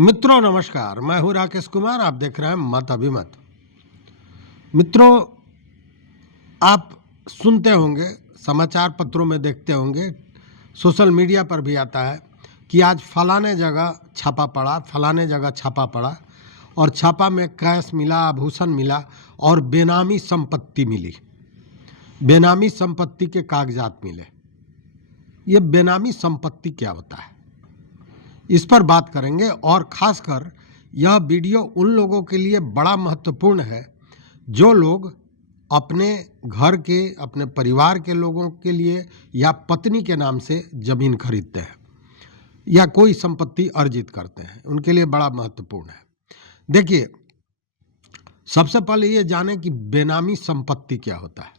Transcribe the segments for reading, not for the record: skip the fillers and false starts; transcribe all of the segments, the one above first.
मित्रों नमस्कार, मैं हूं राकेश कुमार। आप देख रहे हैं मत अभिमत। मित्रों, आप सुनते होंगे, समाचार पत्रों में देखते होंगे, सोशल मीडिया पर भी आता है कि आज फलाने जगह छापा पड़ा, फलाने जगह छापा पड़ा और छापा में कैश मिला, आभूषण मिला और बेनामी संपत्ति मिली, बेनामी संपत्ति के कागजात मिले। ये बेनामी संपत्ति क्या होता है, इस पर बात करेंगे। और खासकर यह वीडियो उन लोगों के लिए बड़ा महत्वपूर्ण है जो लोग अपने घर के, अपने परिवार के लोगों के लिए या पत्नी के नाम से ज़मीन खरीदते हैं या कोई संपत्ति अर्जित करते हैं, उनके लिए बड़ा महत्वपूर्ण है। देखिए, सबसे पहले ये जाने कि बेनामी संपत्ति क्या होता है।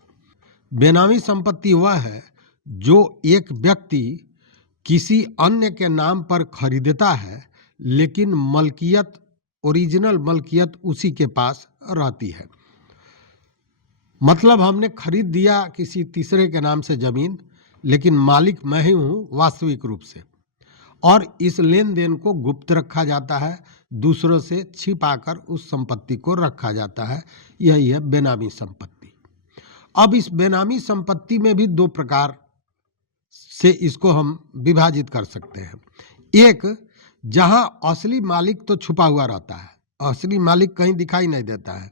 बेनामी संपत्ति वह है जो एक व्यक्ति किसी अन्य के नाम पर खरीदता है, लेकिन मलकियत, ओरिजिनल मलकियत उसी के पास रहती है। मतलब हमने खरीद दिया किसी तीसरे के नाम से ज़मीन, लेकिन मालिक मैं ही हूँ वास्तविक रूप से, और इस लेन देन को गुप्त रखा जाता है, दूसरों से छिपाकर उस संपत्ति को रखा जाता है। यही है बेनामी संपत्ति। अब इस बेनामी संपत्ति में भी दो प्रकार से इसको हम विभाजित कर सकते हैं। एक, जहां असली मालिक तो छुपा हुआ रहता है, असली मालिक कहीं दिखाई नहीं देता है।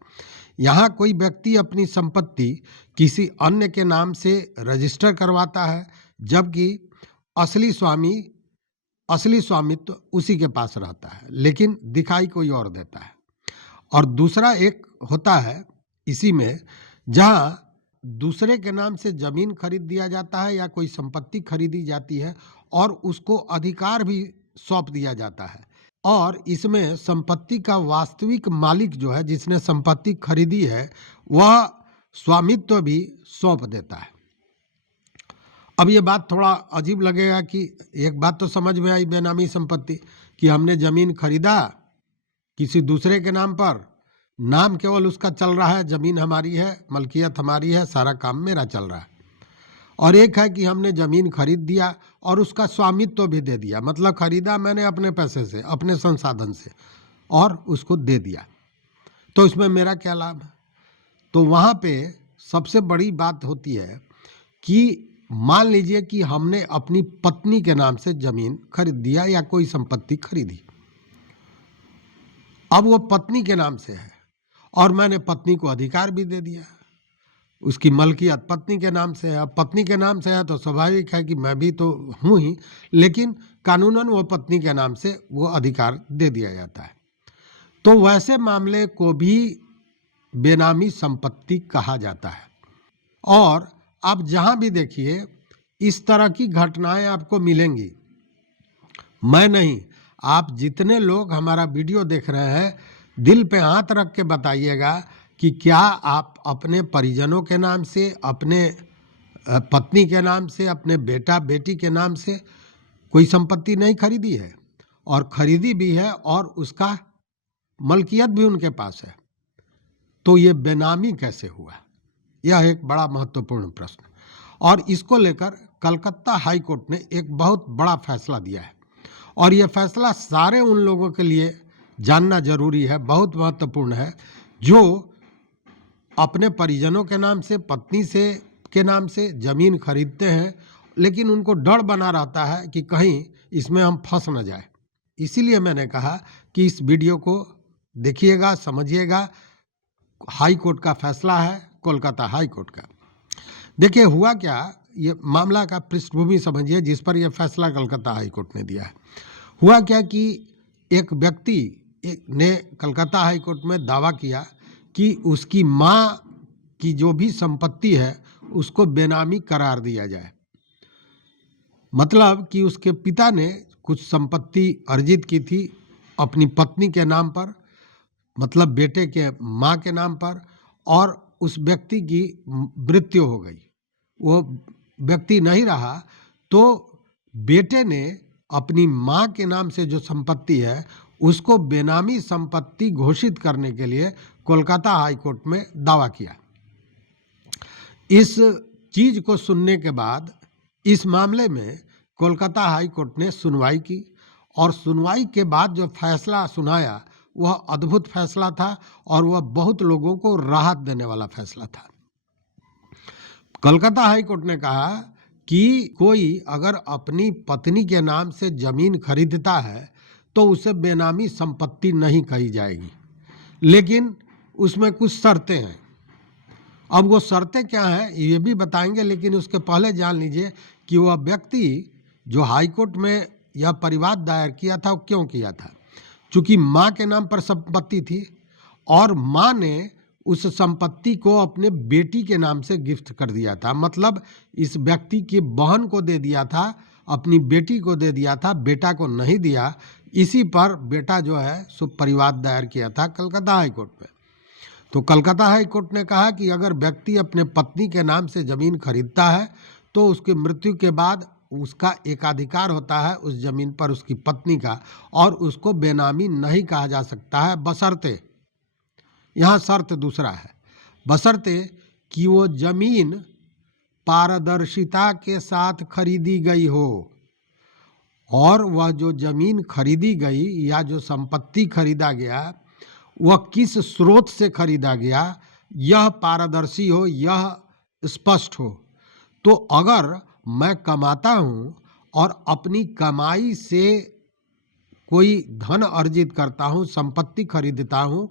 यहाँ कोई व्यक्ति अपनी संपत्ति किसी अन्य के नाम से रजिस्टर करवाता है, जबकि असली स्वामित्व उसी के पास रहता है, लेकिन दिखाई कोई और देता है। और दूसरा एक होता है इसी में, जहाँ दूसरे के नाम से ज़मीन खरीद दिया जाता है या कोई संपत्ति खरीदी जाती है और उसको अधिकार भी सौंप दिया जाता है, और इसमें संपत्ति का वास्तविक मालिक जो है, जिसने संपत्ति खरीदी है, वह स्वामित्व भी सौंप देता है। अब ये बात थोड़ा अजीब लगेगा कि एक बात तो समझ में आई बेनामी संपत्ति, कि हमने ज़मीन खरीदा किसी दूसरे के नाम पर, नाम केवल उसका चल रहा है, ज़मीन हमारी है, मलकियत हमारी है, सारा काम मेरा चल रहा है। और एक है कि हमने ज़मीन खरीद दिया और उसका स्वामित्व भी दे दिया, मतलब खरीदा मैंने अपने पैसे से, अपने संसाधन से, और उसको दे दिया, तो इसमें मेरा क्या लाभ है। तो वहाँ पे सबसे बड़ी बात होती है कि मान लीजिए कि हमने अपनी पत्नी के नाम से ज़मीन खरीद दिया या कोई संपत्ति खरीदी। अब वो पत्नी के नाम से है और मैंने पत्नी को अधिकार भी दे दिया, उसकी मलकियत पत्नी के नाम से है। अब पत्नी के नाम से है तो स्वाभाविक है कि मैं भी तो हूँ ही, लेकिन कानूनन वो पत्नी के नाम से वो अधिकार दे दिया जाता है। तो वैसे मामले को भी बेनामी संपत्ति कहा जाता है। और आप जहाँ भी देखिए इस तरह की घटनाएं आपको मिलेंगी। मैं नहीं, आप जितने लोग हमारा वीडियो देख रहे हैं, दिल पे हाथ रख के बताइएगा कि क्या आप अपने परिजनों के नाम से, अपने पत्नी के नाम से, अपने बेटा बेटी के नाम से कोई संपत्ति नहीं खरीदी है, और खरीदी भी है और उसका मलकियत भी उनके पास है, तो ये बेनामी कैसे हुआ? यह एक बड़ा महत्वपूर्ण प्रश्न, और इसको लेकर कलकत्ता हाई कोर्ट ने एक बहुत बड़ा फैसला दिया है। और यह फैसला सारे उन लोगों के लिए जानना जरूरी है, बहुत महत्वपूर्ण है, जो अपने परिजनों के नाम से, पत्नी के नाम से ज़मीन खरीदते हैं, लेकिन उनको डर बना रहता है कि कहीं इसमें हम फंस न जाए। इसीलिए मैंने कहा कि इस वीडियो को देखिएगा, समझिएगा। हाई कोर्ट का फैसला है, कोलकाता हाई कोर्ट का। देखिए हुआ क्या, ये मामला का पृष्ठभूमि समझिए जिस पर यह फैसला कलकत्ता हाई कोर्ट ने दिया है। हुआ क्या कि एक व्यक्ति ने कलकत्ता हाई कोर्ट में दावा किया कि उसकी माँ की जो भी संपत्ति है उसको बेनामी करार दिया जाए। मतलब कि उसके पिता ने कुछ संपत्ति अर्जित की थी अपनी पत्नी के नाम पर, मतलब बेटे के माँ के नाम पर, और उस व्यक्ति की मृत्यु हो गई, वो व्यक्ति नहीं रहा, तो बेटे ने अपनी माँ के नाम से जो संपत्ति है उसको बेनामी संपत्ति घोषित करने के लिए कोलकाता हाई कोर्ट में दावा किया। इस चीज़ को सुनने के बाद इस मामले में कोलकाता हाई कोर्ट ने सुनवाई की और सुनवाई के बाद जो फैसला सुनाया वह अद्भुत फैसला था और वह बहुत लोगों को राहत देने वाला फैसला था। कलकत्ता हाई कोर्ट ने कहा कि कोई अगर अपनी पत्नी के नाम से जमीन खरीदता है तो उसे बेनामी संपत्ति नहीं कही जाएगी, लेकिन उसमें कुछ शर्तें हैं। अब वो शर्तें क्या हैं ये भी बताएंगे, लेकिन उसके पहले जान लीजिए कि वह व्यक्ति जो हाई कोर्ट में यह परिवाद दायर किया था वो क्यों किया था। चूंकि माँ के नाम पर संपत्ति थी और माँ ने उस संपत्ति को अपने बेटी के नाम से गिफ्ट कर दिया था, मतलब इस व्यक्ति की बहन को दे दिया था, अपनी बेटी को दे दिया था, बेटा को नहीं दिया। इसी पर बेटा जो है सो परिवाद दायर किया था कलकत्ता हाई कोर्ट में। तो कलकत्ता हाई कोर्ट ने कहा कि अगर व्यक्ति अपने पत्नी के नाम से जमीन खरीदता है तो उसकी मृत्यु के बाद उसका एकाधिकार होता है उस जमीन पर उसकी पत्नी का, और उसको बेनामी नहीं कहा जा सकता है, बशर्ते, यहाँ शर्त दूसरा है, बशर्ते कि वो जमीन पारदर्शिता के साथ खरीदी गई हो और वह जो जमीन खरीदी गई या जो संपत्ति खरीदा गया वह किस स्रोत से खरीदा गया यह पारदर्शी हो, यह स्पष्ट हो। तो अगर मैं कमाता हूँ और अपनी कमाई से कोई धन अर्जित करता हूँ, संपत्ति खरीदता हूँ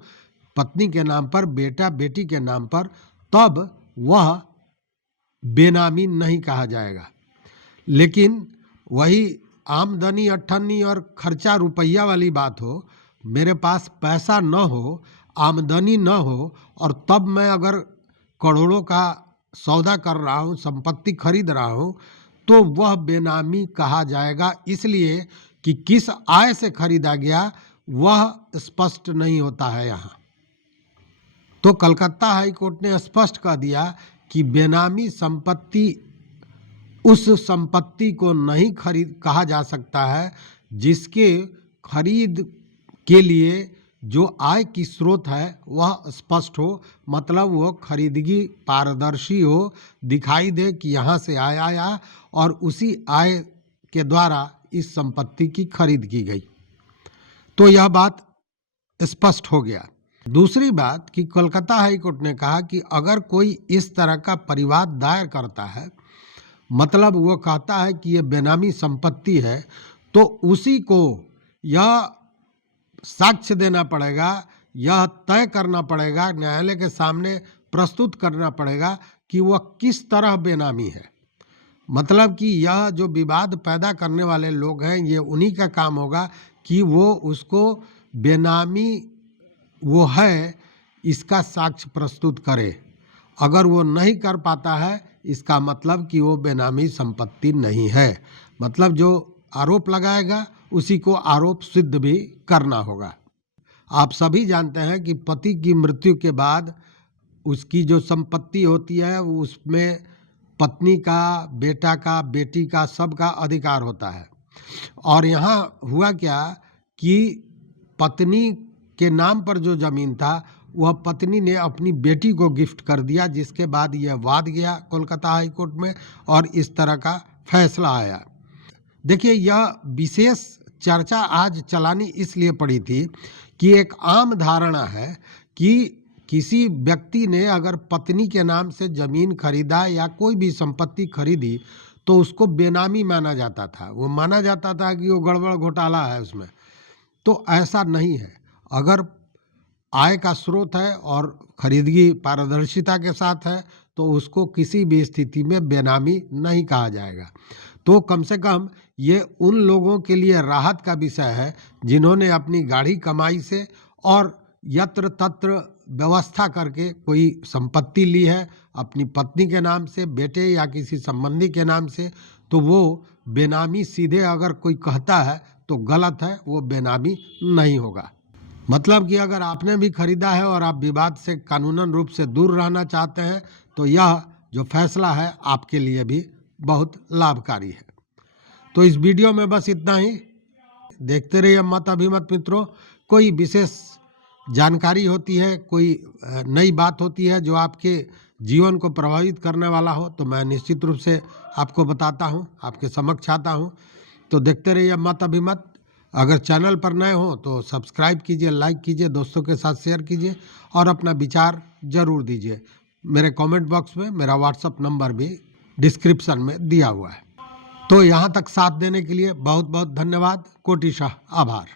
पत्नी के नाम पर, बेटा बेटी के नाम पर, तब वह बेनामी नहीं कहा जाएगा। लेकिन वही आमदनी अट्ठन्नी और खर्चा रुपया वाली बात हो, मेरे पास पैसा न हो, आमदनी न हो, और तब मैं अगर करोड़ों का सौदा कर रहा हूँ, संपत्ति खरीद रहा हूँ, तो वह बेनामी कहा जाएगा, इसलिए कि किस आय से खरीदा गया वह स्पष्ट नहीं होता है यहाँ। तो कलकत्ता हाई कोर्ट ने स्पष्ट कर दिया कि बेनामी संपत्ति उस संपत्ति को नहीं खरीद कहा जा सकता है जिसके खरीद के लिए जो आय की स्रोत है वह स्पष्ट हो, मतलब वो खरीदगी पारदर्शी हो, दिखाई दे कि यहाँ से आय आया और उसी आय के द्वारा इस संपत्ति की खरीद की गई। तो यह बात स्पष्ट हो गया। दूसरी बात कि कोलकाता हाई कोर्ट ने कहा कि अगर कोई इस तरह का परिवाद दायर करता है, मतलब वो कहता है कि ये बेनामी संपत्ति है, तो उसी को यह साक्ष्य देना पड़ेगा, यह तय करना पड़ेगा, न्यायालय के सामने प्रस्तुत करना पड़ेगा कि वह किस तरह बेनामी है। मतलब कि यह जो विवाद पैदा करने वाले लोग हैं ये उन्हीं का काम होगा कि वो उसको बेनामी वो है इसका साक्ष्य प्रस्तुत करे। अगर वो नहीं कर पाता है इसका मतलब कि वो बेनामी संपत्ति नहीं है, मतलब जो आरोप लगाएगा उसी को आरोप सिद्ध भी करना होगा। आप सभी जानते हैं कि पति की मृत्यु के बाद उसकी जो संपत्ति होती है उसमें पत्नी का, बेटा का, बेटी का, सबका अधिकार होता है। और यहाँ हुआ क्या कि पत्नी के नाम पर जो जमीन था वह पत्नी ने अपनी बेटी को गिफ्ट कर दिया, जिसके बाद यह वाद गया कोलकाता हाई कोर्ट में और इस तरह का फैसला आया। देखिए, यह विशेष चर्चा आज चलानी इसलिए पड़ी थी कि एक आम धारणा है कि किसी व्यक्ति ने अगर पत्नी के नाम से जमीन खरीदा या कोई भी संपत्ति खरीदी तो उसको बेनामी माना जाता था, वो माना जाता था कि वो गड़बड़ घोटाला है उसमें। तो ऐसा नहीं है। अगर आय का स्रोत है और खरीदगी पारदर्शिता के साथ है तो उसको किसी भी स्थिति में बेनामी नहीं कहा जाएगा। तो कम से कम ये उन लोगों के लिए राहत का विषय है जिन्होंने अपनी गाढ़ी कमाई से और यत्र तत्र व्यवस्था करके कोई संपत्ति ली है अपनी पत्नी के नाम से, बेटे या किसी संबंधी के नाम से, तो वो बेनामी सीधे अगर कोई कहता है तो गलत है, वो बेनामी नहीं होगा। मतलब कि अगर आपने भी खरीदा है और आप विवाद से कानूनन रूप से दूर रहना चाहते हैं तो यह जो फैसला है आपके लिए भी बहुत लाभकारी है। तो इस वीडियो में बस इतना ही। देखते रहिए मत अभिमत मित्रों। कोई विशेष जानकारी होती है, कोई नई बात होती है जो आपके जीवन को प्रभावित करने वाला हो तो मैं निश्चित रूप से आपको बताता हूँ, आपके समक्ष आता हूँ। तो देखते रहिए मत अभिमत। अगर चैनल पर नए हो तो सब्सक्राइब कीजिए, लाइक कीजिए, दोस्तों के साथ शेयर कीजिए और अपना विचार जरूर दीजिए। मेरे कमेंट बॉक्स में मेरा व्हाट्सअप नंबर भी डिस्क्रिप्शन में दिया हुआ है। तो यहाँ तक साथ देने के लिए बहुत बहुत धन्यवाद, कोटिशाह आभार।